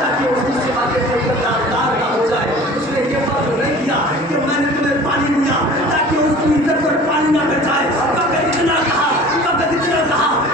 ताकि उसकी सेवा के दार ना हो जाए। उसने ये बात नहीं किया कि मैंने तुम्हें पानी दिया ताकि उसकी इज्जत पर पानी ना बचाए। फकत इतना कहा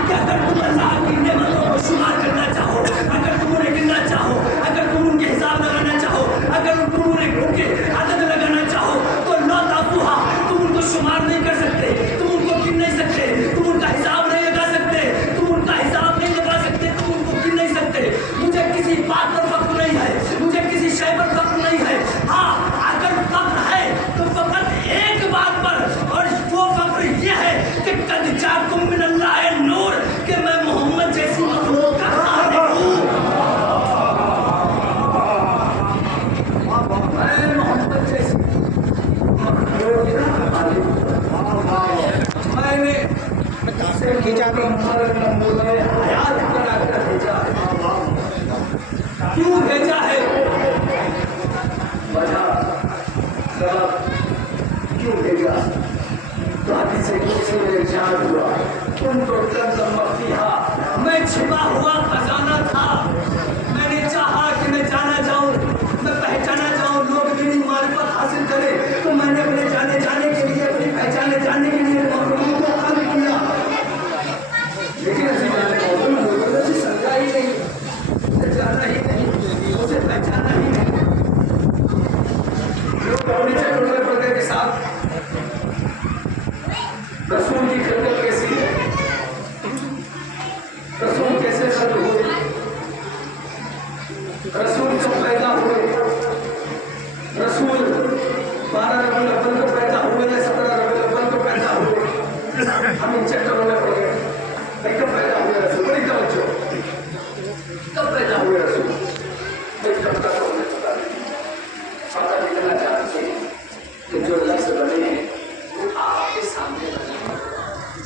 कि अगर तुम अल्लाह की नेमतों को शुमार करना चाहो, अगर तुम उन्हें गिनना चाहो, अगर तुम उनके हिसाब लगाना चाहो, अगर तुम उनके आदत लगाना चाहो तो ला ताफुहा, तुम उनको शुमार नहीं कर सकते, तुम उनको गिन नहीं सकते, तुम उनका हिसाब नहीं लगा सकते, तुम उनका हिसाब नहीं लगा सकते, तुम उनको गिन नहीं सकते। मुझे किसी बात पर फख्र नहीं है, मुझे किसी शय पर फख्र नहीं है। हाँ, अगर फख्र है तो फकत एक बात पर, और वो फख्र ये है कि कद जाकुम मिनल्लाहि नूर, कि मैं मोहम्मद जैसी मखलूक का खालिक हूँ। मैं मोहम्मद जैसी मखलूक का खालिक हूँ। मैंने हयात बनाकर भेजा है। क्यों भेजा है? वजह सबब क्यों भेजा? तो हदीस कुदसी में इरशाद हुआ, कुन्तु कंज़म मख़फ़ीहा, मैं छिपा हुआ खजाना था। मैंने चाहा कि मैं जाना जाऊं, मैं पहचाना जाऊं, लोग मेरी मारिफत हासिल करें, तो मैंने अपने जाने के लिए, अपनी पहचाने जाने के लिए मखलूक को खाली किया। लेकिन ऐसी लोगों ने समझा ही नहीं, उसे जाना ही नहीं, उसे पहचाना ही नहीं। लोग अपने चक्कर में पड़ गए के साथ रसूल की खिदमत कैसी है, रसूल कैसे खत्म हुए, रसूल कब पैदा हुए, रसूल 12 रबीउल अव्वल को पैदा हुए या 17 रबीउल अव्वल को पैदा हुए। हम इन चक्करों में पड़ गए। कब पैदा हुए रसूल? बड़ी तवज्जो, कब पैदा हुए रसूल? कब तक होने पता नहीं। पता निकलना चाहते हैं कि जो लफ्ज़ बने हैं वो आपके सामने बने हैं,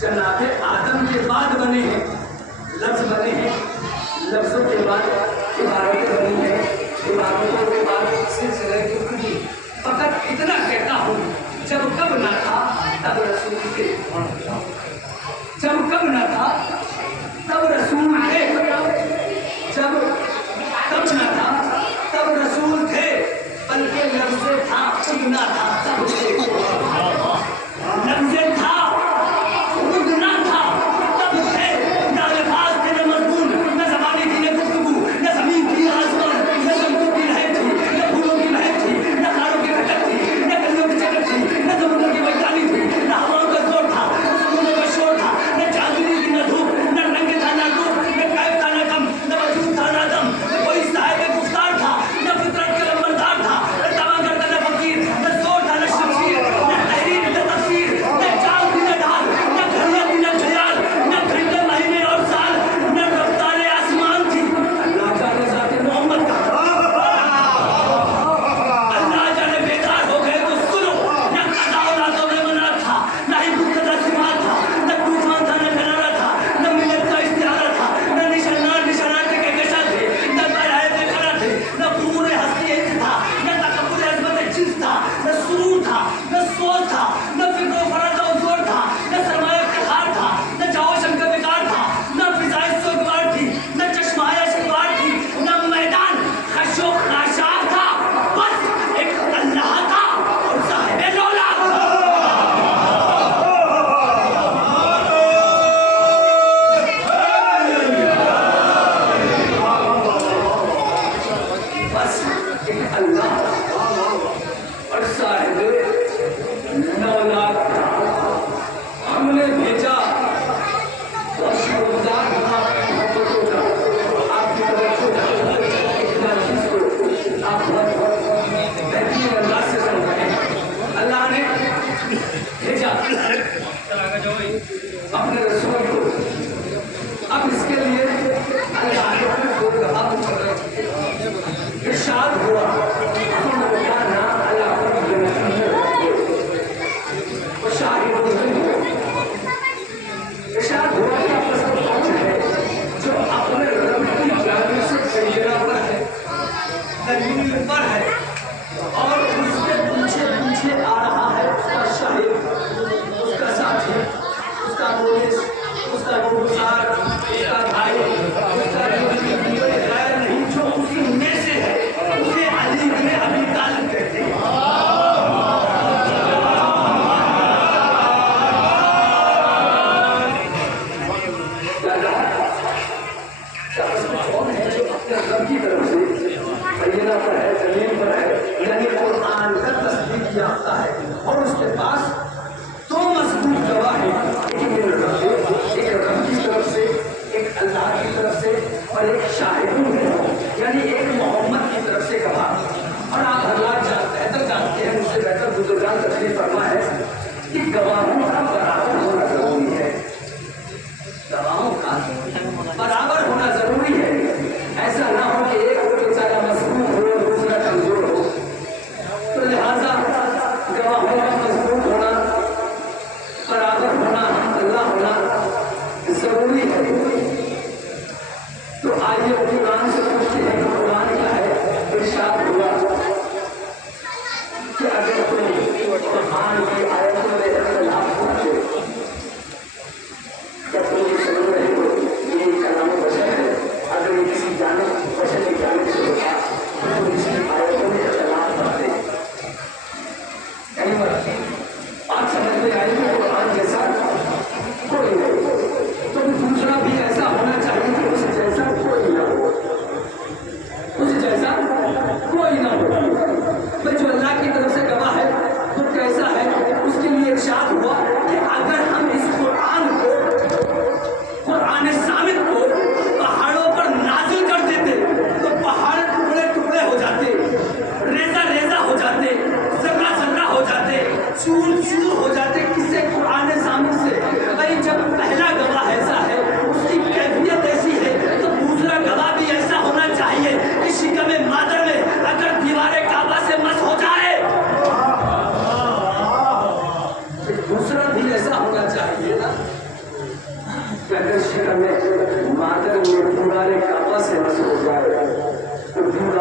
जनाबे आदम के बाद बने हैं, लफ्ज़ बने हैं, लफ्ज़ों के बाद इबारतें बनी हैं, इबारतों के बाद सिलसिले की खुदी। फकत इतना कहता हूँ, जब कब ना था तब रसूल थे, जब कब ना था तब रसूल थे, जब कब ना था तब रसूल थे, बल्कि लफ्ज़ था खुद ना था तब थे। लफ्ज़ था खुद ना था तब थे। ना लिबास थे, न मज़मून, न ज़बानी थी, न गुफ्तगू, न ज़मीन थी, आसमान, न शम्सों की लहर थी, न फूलों की महक थी, न खानों की खटक थी, न कलियों की चटक थी, न समुद्र की वैतानी थी, न हवाओं का जोर था, न समुद्र का शोर था, न चांदनी थी, न धूप, न रंग था, न रूप, न कैफ था, न कम, न वजूद था, न दम, न कोई साहिब गुफ्तार था, न फितरत का लंबरदार था, न तवांगर था, न फकीर, न जोर था,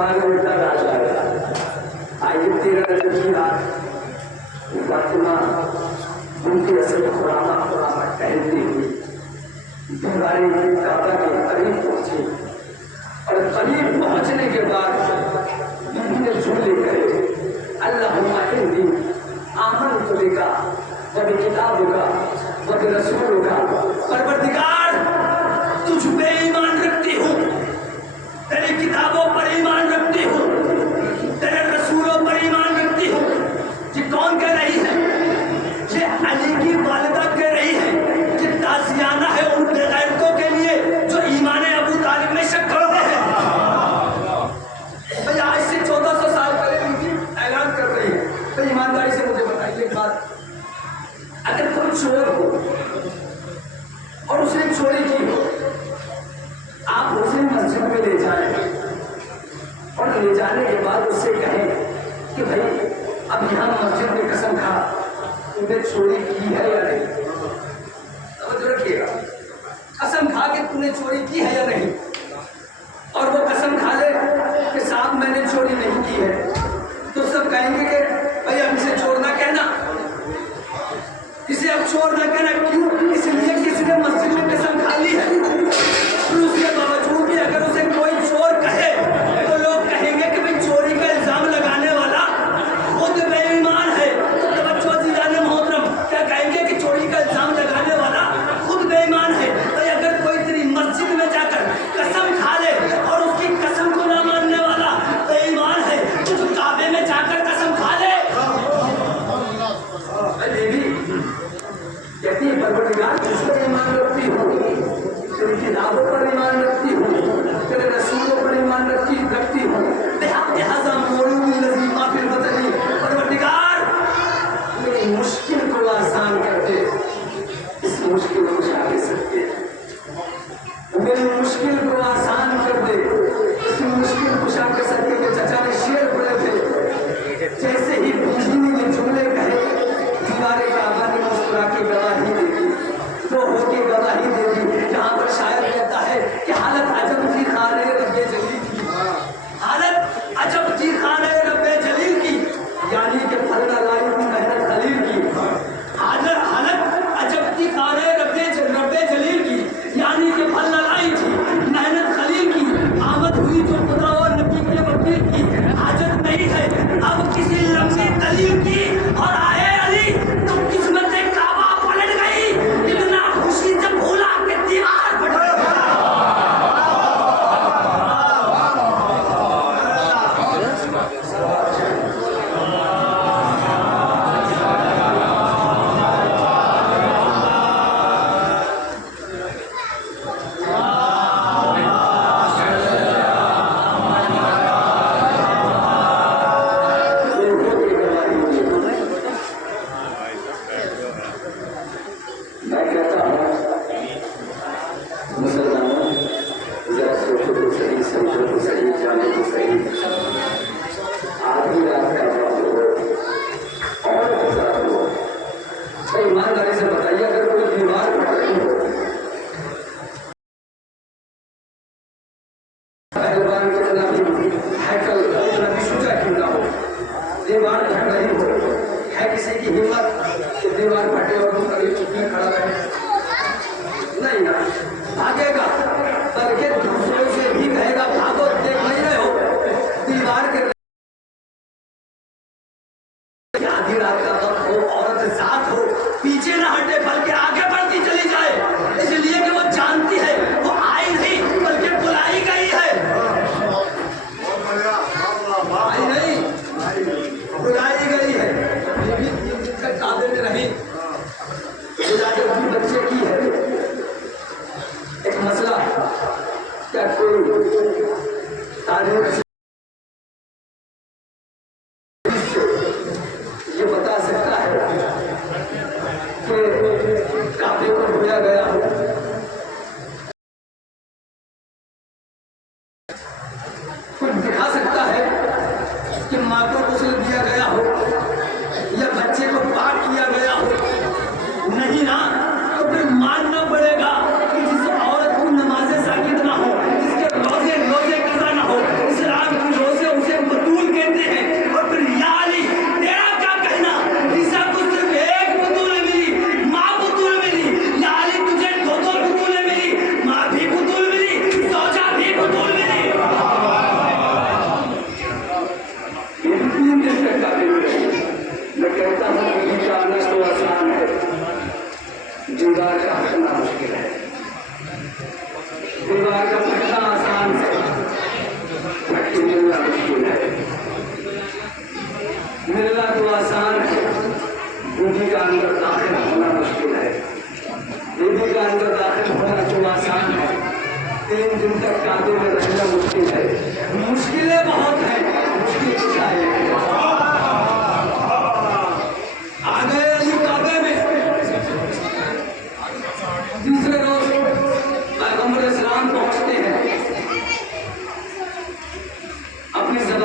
मानो इतना राज लगा। आइए 13 रजब की रात फातिमा उनके असल खुरामा टहलती हुई दीवारें काबा के करीब पहुंची और करीब पहुंचने के बाद उन्होंने झूले करे अल्लाहुम्मा इन्नी आमनतु बिका व बिकिताबिका व बिरसूलिका। परवरदिगार, तुझ पे ईमान रखती हूँ, तेरी किताबों पर ईमान रखती हूँ, तेरे रसूलों पर ईमान रखती हूँ। ये कौन कह रही है? ये अली की वालिदा कह रही है। ये ताज़ियाना है उन बेगैरतों के लिए जो ईमान अबू तालिब में शक करते हैं। भाई आज से 1400 साल पहले उनकी ऐलान कर रही है। तो ईमानदारी से मुझे बताइए एक बात, अगर कोई चोर हो और उसने चोरी की हो, आप उसे मस्जिद में ले जाएं और ले जाने के बाद उससे कहें कि भाई अब यहाँ मस्जिद में कसम खा, तूने चोरी की है या नहीं। समझ रखिएगा, कसम खा के तूने चोरी की है या नहीं। और वो कसम खा ले कि साहब मैंने चोरी नहीं की है, तो सब कहेंगे कि भाई अब इसे चोर ना कहना, इसे अब चोर ना कहना। क्यों? इसलिए किसी ने मस्जिद में कसम खा ली है। और उसके बावजूद भी अगर उसे कोई चोर कहे तो लोग कहेंगे कि भाई चोरी का इल्जाम लगाने वाला खुद बेईमान है। तवज्जो दीवाने मोहतरम, क्या कहेंगे कि चोरी का इल्जाम लगाने वाला खुद बेईमान है। भाई अगर कोई तेरी मस्जिद में जाकर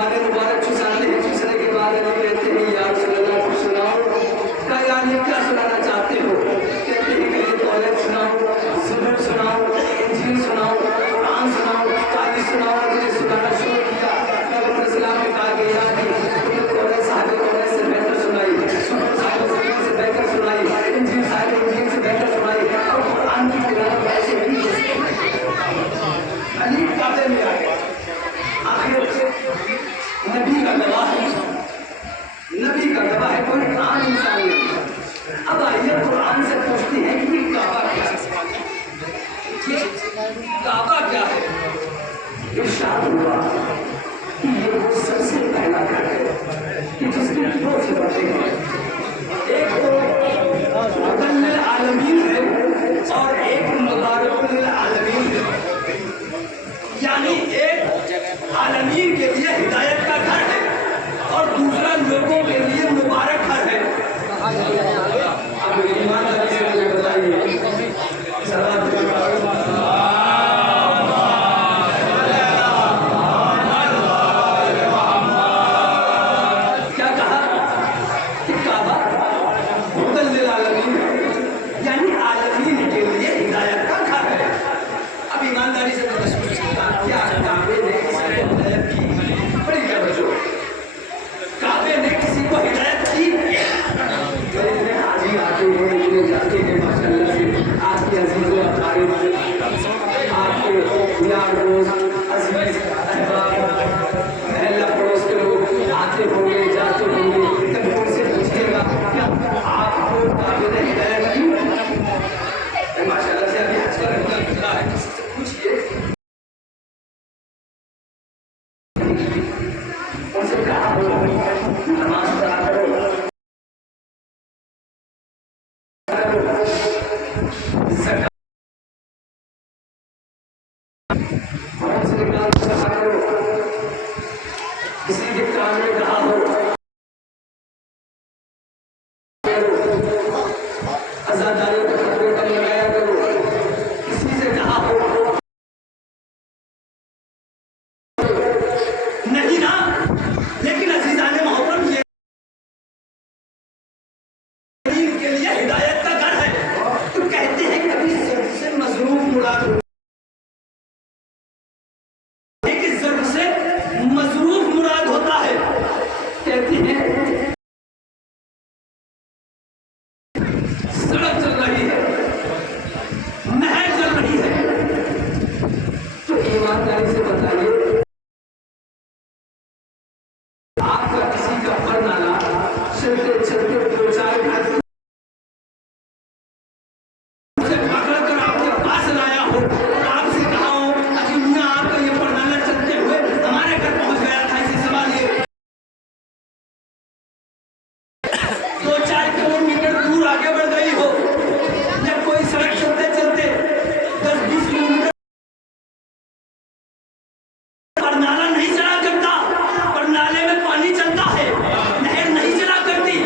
जुबान मुबारक चुसाते हैं, चूसने के बाद अली कहते हैं या रसूल अल्लाह कुछ सुनाओ। कहा या अली क्या सुनाना चाहते हो? कहते हैं कि तौरात सुनाओ, ज़बूर सुनाओ, इंजील सुनाओ, कुरान सुनाओ, तारीख सुनाओ। मुझे सुनाना शुरू किया। नबी इस्लाम ने कहा कि या अली तुमने तौरात साहब तौरात से बेहतर सुनाई, ज़बूर साहब ज़बूर से बेहतर सुनाई, इंजील साहब इंजील से बेहतर सुनाई, और कुरान की तिलावत ऐसे ही अली काबे में आ गए। आखिर नबी का गवाह है, नबी का गवाह है, कोई आम इंसान नहीं। अब आइए कुरान से पूछते हैं कि ये काबा क्या है? ये काबा क्या है? इरशाद हुआ कि ये वो सबसे पहला घर है कि जिसकी दो सिफतें हैं, एक तो मुकल्लिल आलमीन है और एक मुबारकुल आलमीन है। यानी एक आलमीन के लिए हिदायत का घर है और दूसरा लोगों के लिए मुबारक घर है। अब ईमानदारी से मुझे बताइए, क्या कहा कि काबा मुकल्लिल आलमीन है, यानी आलमीन के लिए हिदायत का घर है। अब ईमानदारी से क्या काबे ने किसी को हिदायत की? बड़ी क्या बच्चों, काबे ने किसी को हिदायत की? इतने हाजी आते हैं, इतने जाते हैं, माशाअल्लाह से आपके अजीज़ों अकारीब, आपके यार दोस्त, अजीज अहबाब, महल्ला पड़ोस के लोग आते होंगे, जाते होंगे। कभी उनसे पूछिएगा क्या आपको काबे ने हिदायत की? माशाअल्लाह से अभी हज का रमज़ान गुज़रा है, किसी से पूछिए, उनसे कहा नमाज पढ़ा करो, किसी के कान में कहा हो आजादारियों को खतरे कम लगाया करो, किसी से कहा हो नहीं ना। लेकिन अजीज़ाने मोहतरम, ये के लिए हिदायत का घर है। तो कहते हैं कभी ज़र्ब से मज़रूफ़ मुराद हो, लेकिन ज़र्ब से मज़रूफ़ मुराद होता है। कहते हैं सड़क चल रही है, नहर चल रही है, तो ईमानदारी से बताइए आपका किसी का पर नाला चलते चलते दो चार घर से पकड़ कर आपके पास लाया हो और आपसे कहा हो कि मियां आपका ये पर नाला चलते हुए हमारे घर पहुंच गया था, इसी सवाल ये 2-4 किलोमीटर दूर आगे बढ़ गई हो, जब कोई सड़क चलते चलते 10-20 किलोमीटर पर नाला नहीं चला करता, पर नाले में पानी चलता है, नहर नहीं चला करती।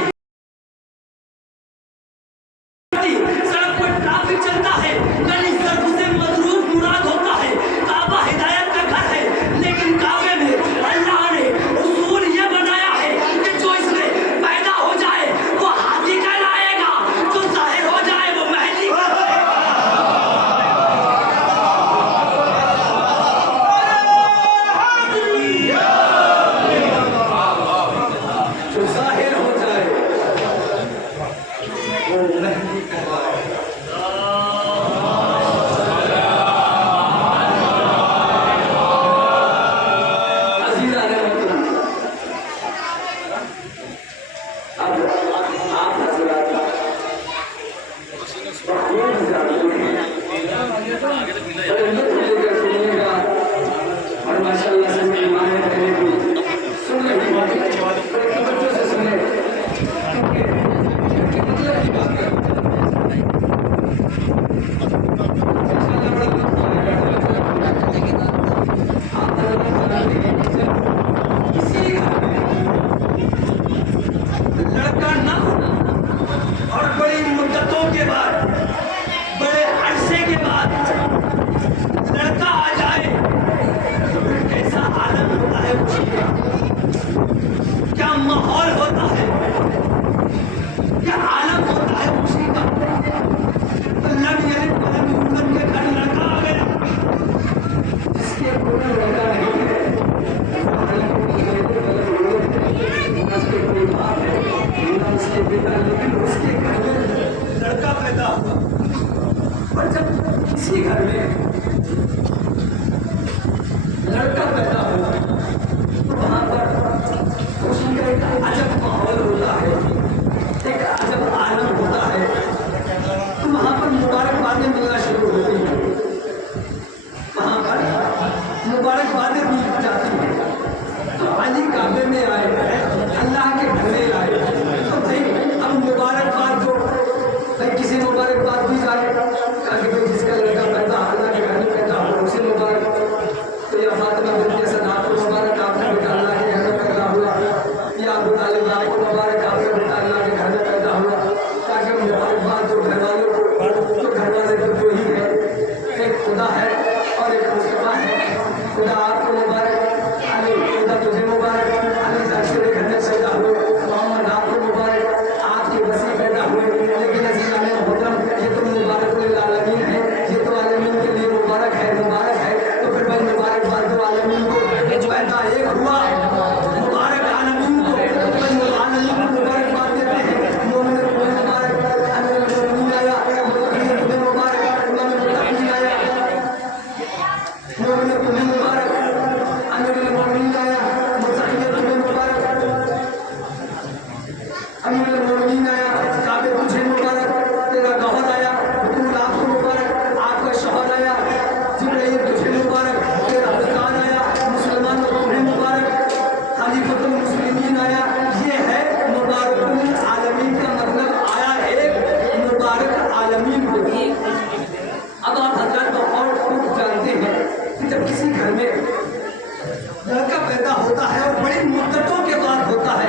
पैदा होता है और बड़ी मुद्दतों के बाद होता है,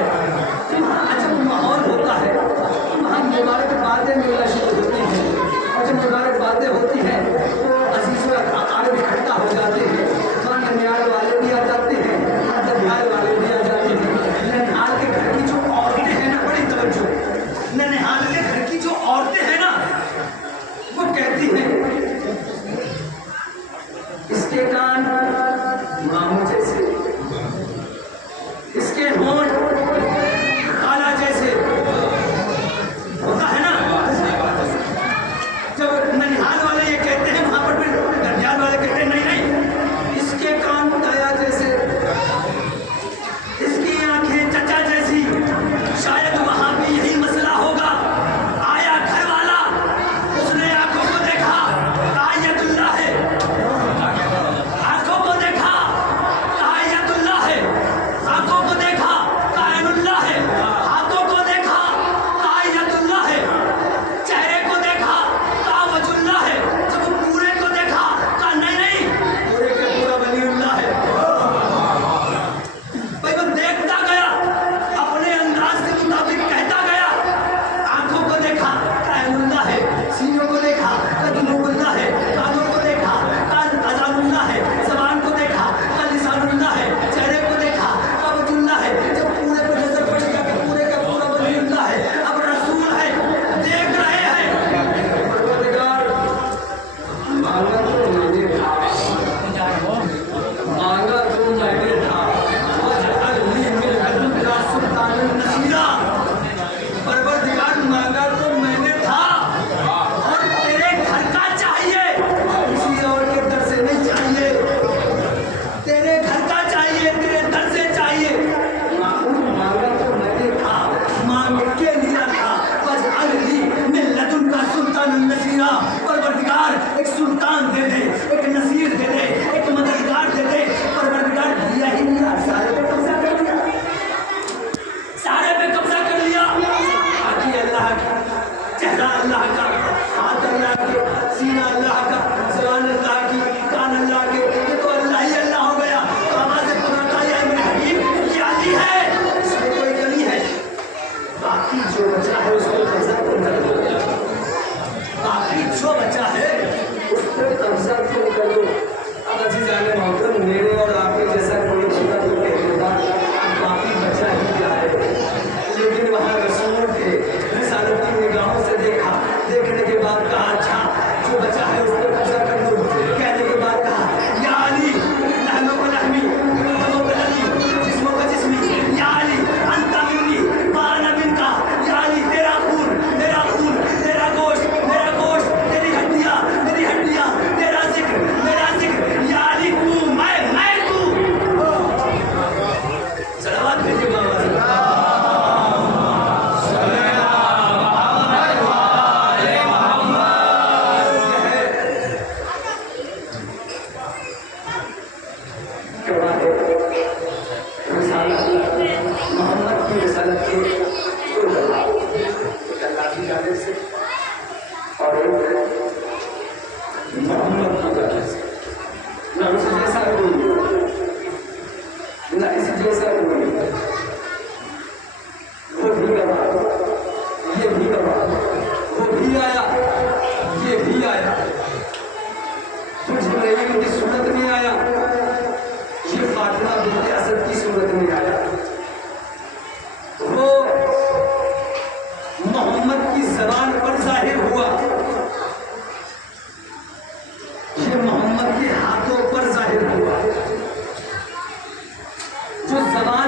वहाँ अजब माहौल होता है, वहाँ मुबारक बातें मिलना शुरू होती हैं, और जब मुबारक बातें होती हैं तो अजीज़ों अकारब इकट्ठा हो जाते हैं, वहाँ ननिहाल वाले भी आ जाते हैं, ददियाल वाले भी आ जाते हैं। ननिहाल के घर की जो औरतें हैं ना, बड़ी तवज्जो, ननिहाल के घर की जो औरतें हैं ना, वो कहती हैं इसके कान मामू जैसे, इसके होंठ खाला जैसे, होता है ना। जब ननिहाल वाले ये कहते हैं, वहां पर फिर ददियाल वाले कहते हैं नहीं नहीं, इसके कान ताया जैसे, इसकी आंखें चचा जैसी, शायद वहां भी यही मसला होगा। आया घर वाला, उसने आंखों को देखा, तायतुल्लाह है, आंखों को देखा तायतुल्लाह है, आंखों को देखा कायनुल्लाह है, हाथों को देखा तायतुल्लाह है, चेहरे को देखा तावजुल्लाह है, जब पूरे को देखा कहा नहीं नहीं, पूरे का पूरा वलीउल्लाह है। भाई वो देखता गया, अपने अंदाज के मुताबिक कहता गया, आंखों को देखा कायनुल्लाह है, सीनों को देखा कदमुल्लाह है, कानों को देखा कान अजानुल्लाह है, ज़बान को देखा लिसानुल्लाह है, चेहरे को देखा तावजुल्लाह है, जब पूरे पे नजर पड़ गया कि पूरे का पूरा वलीउल्लाह है, अब रसूल है, देख रहे हैं। परवरदिगार मांगा तो मैंने था, मांगा तो मैंने था, वजअलनी मिन लदुनका सुल्तानन नसीरा। परवरदिगार मांगा तो मैंने था, और तेरे घर का चाहिए, किसी और के दर से नहीं चाहिए, तेरे घर का चाहिए, तेरे दर से चाहिए। मांगा तो मैंने था, मांग के लिया था, वजअलनी मिन लदुनका सुल्तानन नसीरा। परवरदिगार एक सुल्तान दे दे, एक नसीर दे दे, एक मददगार दे दे। परवरदिगार दिया ही नहीं, सारे पे कब्जा कर लिया, सारे पे कब्जा कर लिया। आँखें अल्लाह की, चेहरा अल्लाह का, हाथ अल्लाह के, सीना अल्लाह का, ज़बान अल्लाह की, कान अल्लाह के, ये तो अल्लाह ही अल्लाह हो गया। तो आवाज़ पुकारता है, या मेरे हबीब ये अली है, इसमें कोई कमी है, बाकी जो बचा है उसको कब्जा तुम कर लो, बाकी जो बचा है उस पर कब्जा तुम कर लो। अब अजीज़ाने मोहतरम, मेरे और आपके जैसा कोई खुदा तो कह देगा बाकी बचा ही क्या है, लेकिन वहाँ रसूल थे, रिसालत की निगाहों से देखा, देखने के बाद कहा अच्छा जो बचा है उस पर कब्जा कर लो। कहने के बाद कहा या अली लहमो को लहमी, दमो को दमी, जिस्मो को जिस्मी, या अली अंता मिन्नी व अना मिनका, या अली तेरा खून, तेरा खून, तेरा गोश्त, मेरा गोश्त, तेरी हड्डियाँ, मेरी हड्डियाँ, तेरा जिक्र, मेरा जिक्र, या अली तू, मैं तू। सलावत भेजिए बाबा। मोहम्मद की रिसालत के एक अल्लाह की जानिब से और मोहम्मद की जानिब से, न उस जैसा कोई, न इस जैसा कोई, वो भी गवाह, ये भी गवाह, वो भी आया, ये भी आया, कुछ जिब्राइल की सूरत में आया, ये फातिमा बिन्त असद की सूरत में आया, वो मोहम्मद की ज़बान पर जाहिर हुआ, ये मोहम्मद के हाथों पर जाहिर हुआ। जो ज़बान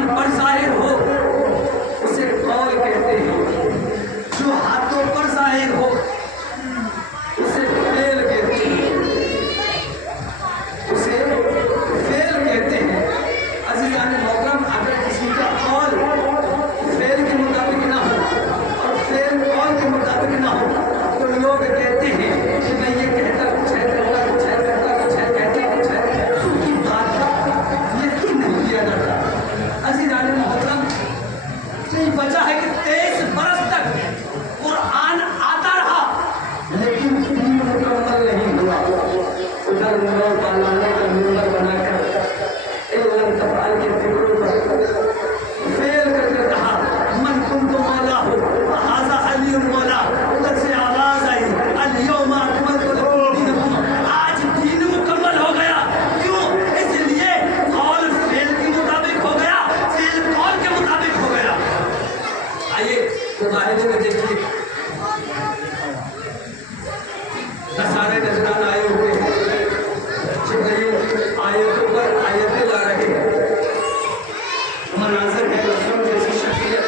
मनाज़िर है रसूल जैसी शख्सियत,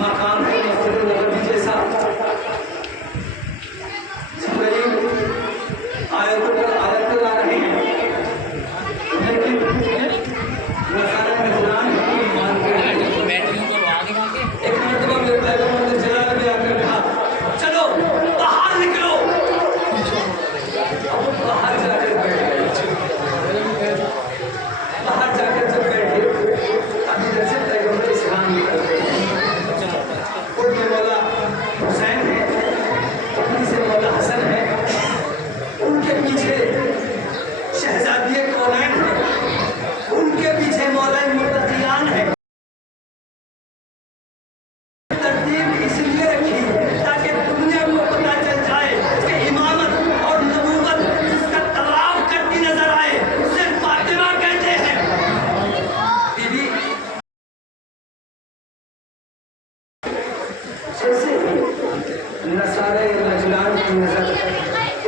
मकाम है मस्जिद नबवी जैसा। जिब्रील आयतों पर आयत ला रहे हैं, लेकिन नज़ारा नजरान की मान के एक मरतबा मेरे पैगंबर ने जलाल में आकर कहा, चलो बाहर निकलो। अब बाहर जाकर बैठ गए। बाहर जाकर जब बैठे, अभी जैसे पैगंबर इस्लाम निकल गए, उनके मौला हुसैन है, उनकी से मौला हसन है, उनके पीछे शहजादी कौनैन है, उनके पीछे मौला मुत्तकियान है। तरतीब इसलिए रखी ताकि दुनिया को पता चल जाए कि इमामत और नबूवत जिसका तवाफ करती नजर आए उसे फातिमा कहते हैं। बीबी जैसे ही नसारे नजरान की नजर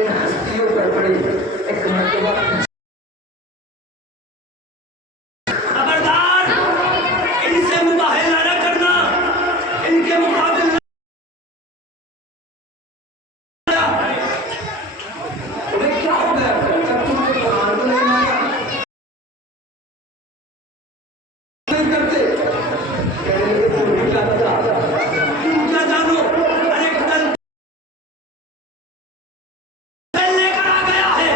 इन हस्तियों पर पड़ी, एक मरतबा खबरदार, इनसे मुबाहिला न करना, इनके मुकाबले उन्हें क्या हो गया? जब तुमने कुरान को नहीं माना, नहीं करते, कहने लगे तुम्हें क्या पता, तुम क्या जानो? अरे कल लेकर आ गया है।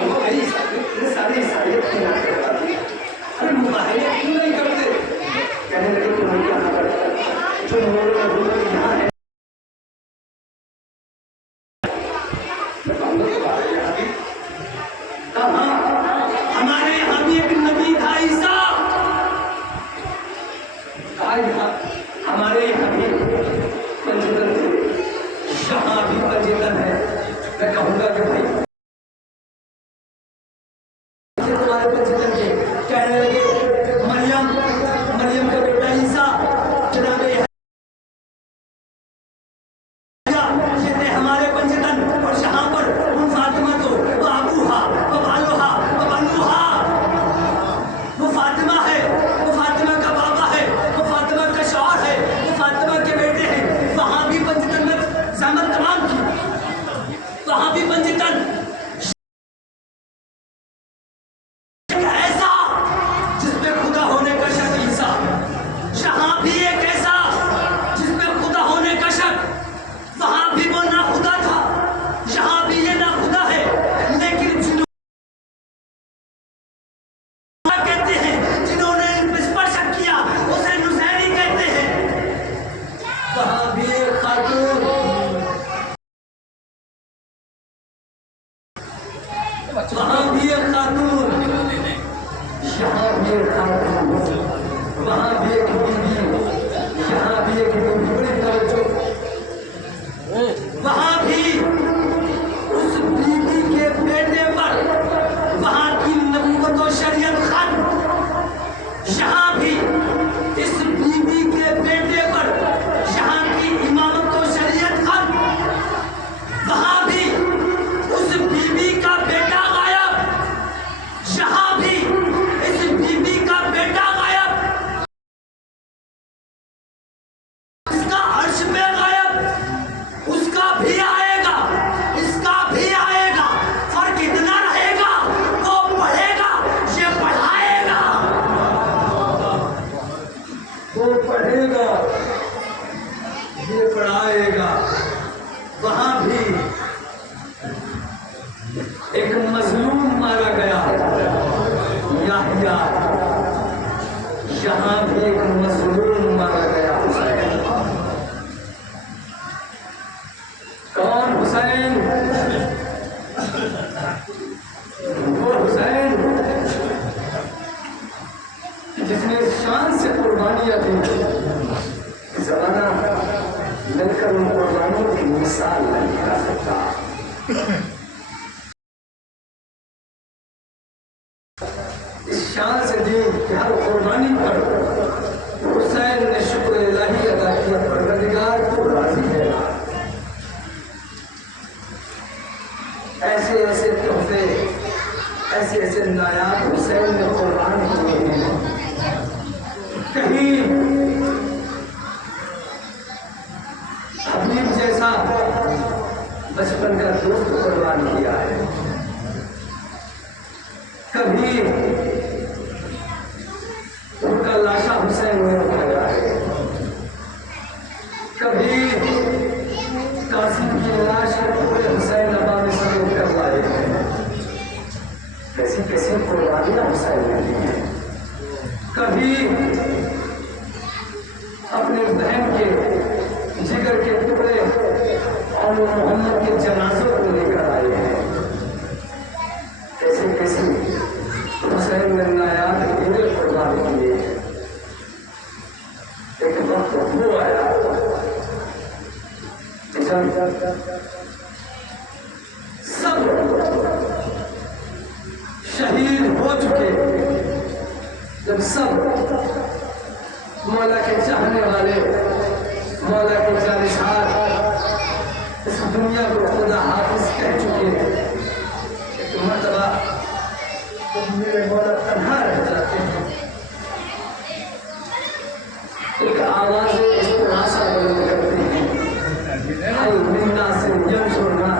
वो भाई इतने सारे ईसाइयत की बात करता है, अरे मुबाहिला क्यों नहीं करते? कहने लगे तुम्हें क्या खबर, जो नूर नबूवत यहाँ है। कहाँ? हमारे यहाँ भी एक नबी था ईसा। हमारे यहाँ भी पंजीकरण थे, यहाँ भी पंजीकरण है। मैं कहूँगा कि भाई तुम्हारे पंजीकरण के कहने लगे मरियम का बेटा ईसा जनाबे कहते हमारे पंजीकरण, और यहाँ पर उन फातिमा को वो अबूहा वो बालूहा वो बनूहा, वो फातिमा है, वो फातिमा का बाबा है, वो फातिमा का शौहर है, वो फातिमा के बेटे हैं। वहाँ भी पंजीकरण में ज़हमत तमाम की, वहाँ भी पंजीकरण ऐसा जिसमें खुदा होने का शक ईसा, यहाँ भी एक ऐसा जिसमें खुदा होने का शक, वहाँ भी वो ना खुदा था, यहाँ भी ये ना खुदा है। लेकिन जिन्होंने कहते हैं, जिन्होंने इन पर स्पर्श किया उसे नुसैरी कहते हैं। वहाँ भी एक खातून, वहाँ भी एक खातून, यहाँ भी एक खातून, वहाँ भी एक बीवी, यहाँ भी एक बीवी। बड़ी तवज्जो, वहाँ भी उस बीवी के बेटे पर वहाँ की नबूवत और शरीयत खत्म, यहाँ भी इस बीवी के बेटे पर यहाँ की इमामत और शरीयत खत्म, वहाँ भी उस बीवी का बेटा गायब, यहाँ भी इस बीवी का बेटा गायब, इसका अर्श पे गायब, उसका भी आएगा, इसका भी आएगा। फर्क इतना रहेगा, वो पढ़ेगा, ये पढ़ाएगा, वो पढ़ेगा, ये पढ़ाएगा। वहाँ भी एक मजलूम मारा गया, याहिया, यहाँ भी एक मजलूम मारा गया। कौन हुसैन? वो हुसैन जिसने शान से कुर्बानियां दी, जमाना मिलकर उन कुर्बानियों की मिसाल नहीं कर सकता। इस शान से दी कि हर कुर्बानी पर हुसैन ने शुक्र इलाही अदा किया, परवरदिगार तो राजी है। ऐसे ऐसे तोहफे, ऐसे ऐसे नायाब हुसैन ने कुर्बान उनका लाशा हुसैन में उठाया है, कभी कासिम की लाश पूरे हुसैन आबाद में समेट कर लाए हैं। कैसी कैसी कुर्बानियां हुसैन ने दी हैं। कभी अपने बहन के जिगर के टुकड़े और मोहम्मद के जनाजों को लेकर आए हैं। कैसे कैसे हुसैन ने नायाब हीरे कुर्बान किए। एक वक्त वो आया सब शहीद हो चुके, जब सब मौला के चाहने वाले, मौला के जानिसार इस दुनिया को खुदा हाफिज कह चुके, एक मर्तबा मेरे मौला तन्हा रह जाते हैं। एक आवाज इस तरह से बुलंद करती है, आई मिन्ना से यंसुरना,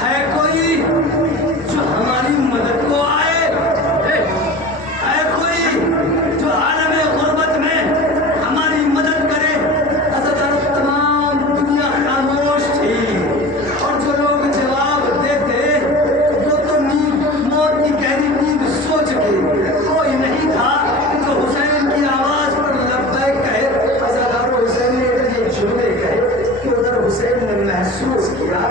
है कोई जो हमारी मदद को आए, है कोई जो आलमे गुर्बत में हमारी मदद करे। तमाम दुनिया खामोश थी और जो लोग जवाब देते वो तो मौत की गहरी नींद सोच के, कोई नहीं था जो हुसैन की आवाज पर लब्बैक कहे। अज़ादारो हुसैन ने इधर ये जुमले कहे कि उधर हुसैन ने महसूस किया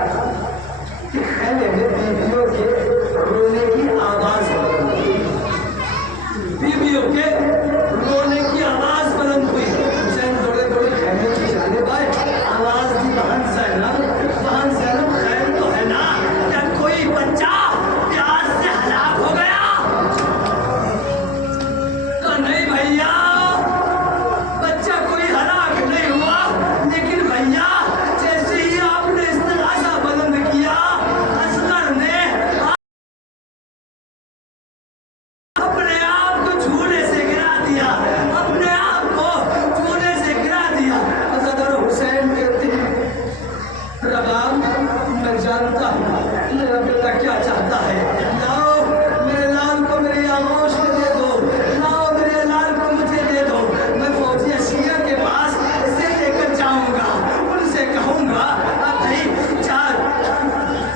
कि खैमे में बीवियों के रोने की आवाज बुलंद हुई, बीवियों के रोने की आवाज बुलंद हुई। हुसैन दौड़े दौड़े खैमे की जानिब आए, आवाज दी, बहन ज़ैनब खैर तो है ना, क्या कोई बच्चा प्यास से हलाक हो गया? तो नहीं भैया, बच्चा कोई हलाक नहीं हुआ, लेकिन भैया जैसे ही आपने इस्तिग़ासा बुलंद किया, असगर ने अपने आप को झूले से गिरा दिया, अपने आप को झूले से गिरा दिया। अज़ादारो हुसैन कहते हैं, रबाब मैं जानता हूँ मेरा बेटा क्या चाहता है, लाओ मेरे लाल को मेरी आगोश में दे दो, लाओ मेरे लाल को मुझे दे दो, मैं फौजी अशिया के पास इसे लेकर जाऊंगा, उनसे कहूंगा भाई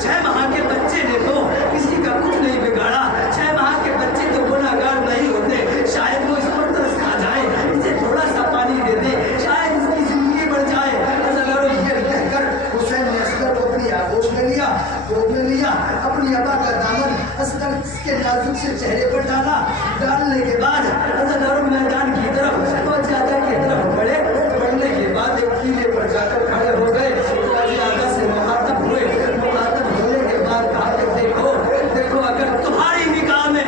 6 माह के बच्चे ने तो किसी का कुछ नहीं बिगाड़ा, 6 माह के बच्चे तो गुनाहगार नहीं होते, शायद वो इस पर तरस खा जाए, इसे थोड़ा सा पानी दे दे, शायद इसकी जिंदगी बढ़ जाए। अज़ादारो ये कहकर हुसैन ने असगर को अपनी आगोश में लिया, गोद में लिया, अपनी अबा का दामन असगर के नाजुक से चेहरे पर डाला। डालने के बाद अज़ादारो मैदान की तरफ और ज्यादा की तरफ बढ़ने के बाद एक टीले पर जाकर खड़े हो गए। ज्यादा से मुखातब हुए, मुखातब होने के बाद कहा कि देखो देखो, अगर तुम्हारी निगाह में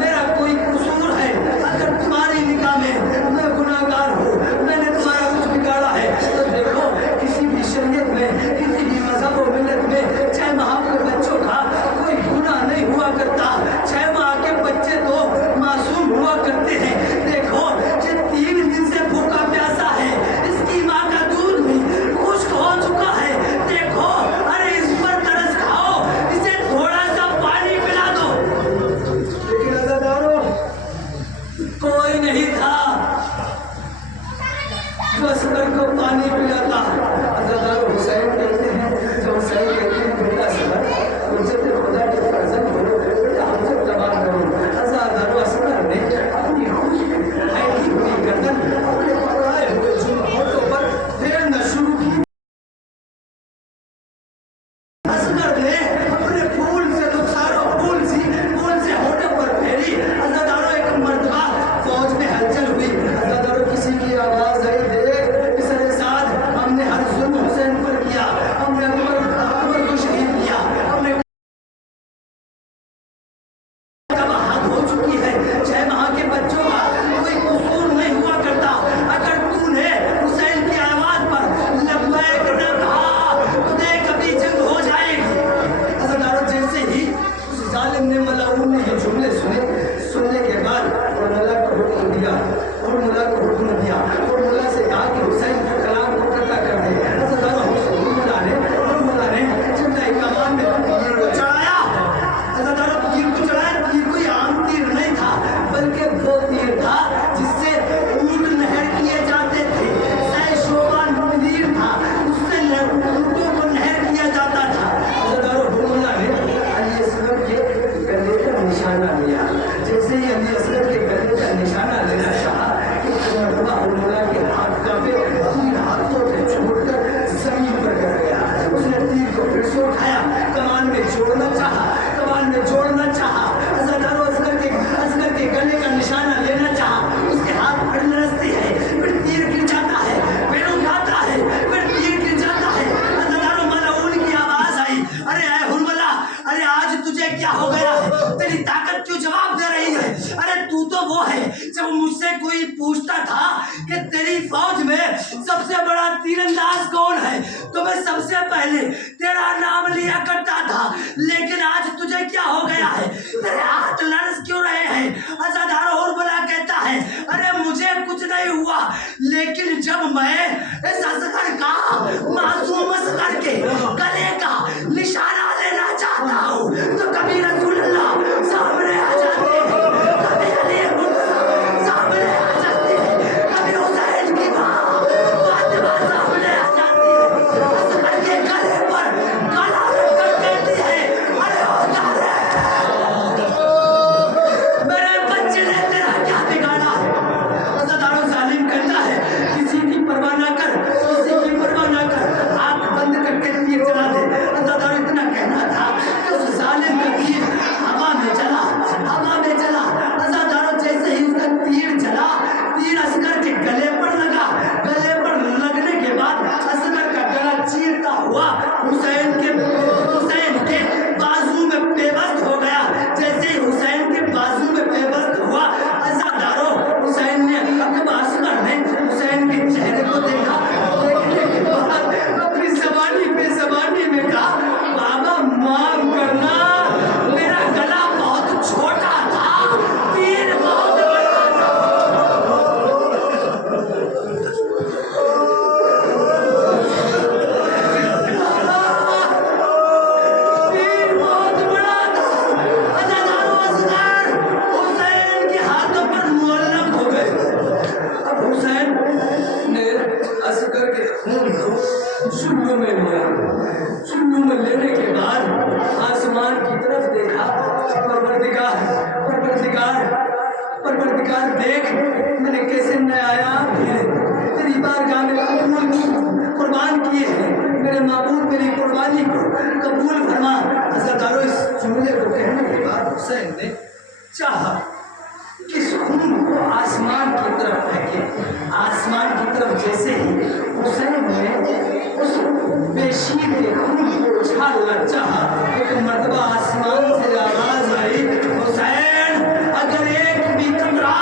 मेरा कोई कसूर है, अगर तुम्हारी निगाह में मैं गुनाहगार हूँ, मैंने तुम्हारा कुछ बिगाड़ा है, तो देखो किसी भी शरीयत में, किसी भी मजहब और मिल्लत में 6 माह के बच्चों का कोई गुनाह नहीं हुआ करता। 6 माह के बच्चे तो मासूम हुआ करते हैं। देखो ये 3 दिन से भूखा प्यासा है, इसकी माँ का दूध भी खुश्क हो चुका है, देखो अरे इस पर तरस खाओ, इसे थोड़ा सा पानी पिला दो। लेकिन अज़ादारो कोई नहीं था जो असगर को पानी पिलाता। अज़ादारो हुसैन कहते हैं, जो हुसैन कहते हैं बेटा असगर मुझे तो खुदा के फर्जंद हो, बेटा हमसे तबाह करो। अज़ादारो असगर ने अपनी ऐठी हुई गर्दन अपने पकड़ाए हुए होठों पर फेरना शुरू की। असगर ने अपने फूल से रुखसारों फूल से होठों पर फेरी। अज़ादारो एक मर्तबा फौज में हलचल हुई, अज़ादारो किसी की आवाज आई, देख इसरे साथ हमने हर जुल्म हुसैन पर किया, हमने अकबर को शहीद किया, हमने हद हो चुकी है, 6 माह के बच्चों का कोई कसूर नहीं हुआ करता। अगर तूने हुसैन की आवाज पर लब्बैक न कहा तो देख कभी जंग हो जाएगी। अज़ादारो जैसे ही उस जालिम ने, मलाऊन ने ये जुमले सुनने के बाद और मुला को हुक्म दिया, और मुला को हुक्म दिया और मुला से कहा कि हुसैन के कलाम को कटा कर दे। अज़ादारो मुला ने चंदा कमान में तीर को चढ़ाया। अज़ादारो तीर को चढ़ाया, तीर कोई आम वो है जब मुझसे कोई पूछता था कि तेरी फौज में सबसे बड़ा तीरंदाज कौन है, तो मैं सबसे पहले तेरा नाम लिया करता था। लेकिन आज तुझे क्या हो गया है, तेरे हाथ लर्ज क्यों रहे हैं? अज़ादार और बोला कहता है, अरे मुझे कुछ नहीं हुआ, लेकिन जब मैं इस असगर का मासूम असगर के गले का निशाना लेना चाहता हूँ तो कभी रसूल अल्लाह सामने आ जाते हैं, कभी अली सामने आ जाते हैं, कभी हुसैन की माँ फातिमा सामने आ जाती है। असगर के गले पर गला रखकर कहती है, अरे अज़ादार मेरे बच्चे ने तेरा क्या बिगाड़ा है? अज़ादार जालिम कहता है, किसी की परवाह ना कर, किसी की परवाह ना कर, आंख बंद करके तीर चला दे। अज़ादार इतना कहना था कि उस जालिम का तीर हवा में चला, हवा में चला। अज़ादार जैसे ही उसका तीर चला, तीर असगर के गले पर लगा, गले पर लगने के बाद असगर का गला चीरता हुआ हुसैन के बाजू में पेवस्त हो गया। जैसे ही हुसैन के बाजू में पेवस्त हुआ, अज़ादारों हुसैन ने असगर ने हुसैन के चेहरे को देखा, देखने के बाद अपनी जबानी में कहा, बाबा माफ करना, मेरा गला बहुत छोटा था, तीर बहुत बड़ा था। तीर बहुत बड़ा था। अज़ादारों असगर हुसैन के हाथों पर मुअल्लक हो गए। अब हुसैन ने असगर के खून को चुल्लू में लिया। चुल्लू में लेने के बाद आसमान की तरफ देखा। परवरदिगार देख, मैंने कैसे नायाब हीरे तेरी बारगाह में कुर्बान किए हैं। मेरे माबूद मेरी कुर्बानी को कबूल फरमा। अज़ादारों इस जुमले को कहने के बाद हुसैन ने चाहा कि इस खून को आसमान की तरफ फेंके। आसमान की तरफ जैसे ही हुसैन ने उस बेशीर के खून को उछालना चाहा, एक मर्तबा आसमान से आवाज आई, हुसैन अगर एक भी कतरा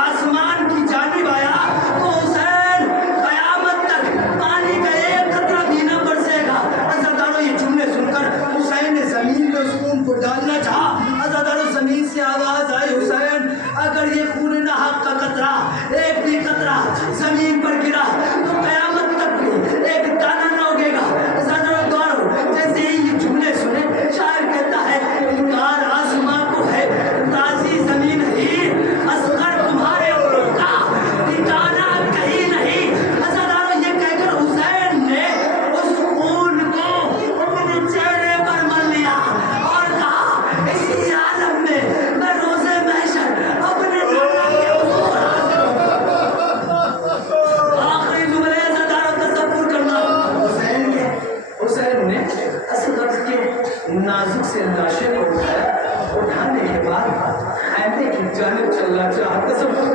आसमान की जानिब आया तो हुसैन कयामत तक पानी का एक कतरा भी न बरसेगा। अज़ादारों ये जुमले सुनकर हुसैन ने जमीन में उस खून को डालना चाहा। अज़ादारों जमीन से आवाज आई, हुसैन अगर ये खून नाहक का कतरा, एक भी कतरा जमीन पर गिरा तो कयामत तक भी एक दाना न उगेगा। अज़ादारों जैसे ही ये जुमले सुने, शायर कहता है, इनकार आसमां को है, राजी जमीन ही, असगर तुम्हारे ऊपर का ठिकाना कहीं नहीं। अज़ादारों ये कहकर हुसैन ने उस खून को अपने चेहरे पर मल लिया और कहा, इसी आलम में मैं रोज़े महशर अपने आखिरी जुमले अज़ादारों तसव्वुर करना। हुसैन ने असगर के नाजुक से लाशें को उठाया। उठाने के बाद खैमे की जानिब चलना चाहा। तसव्वुर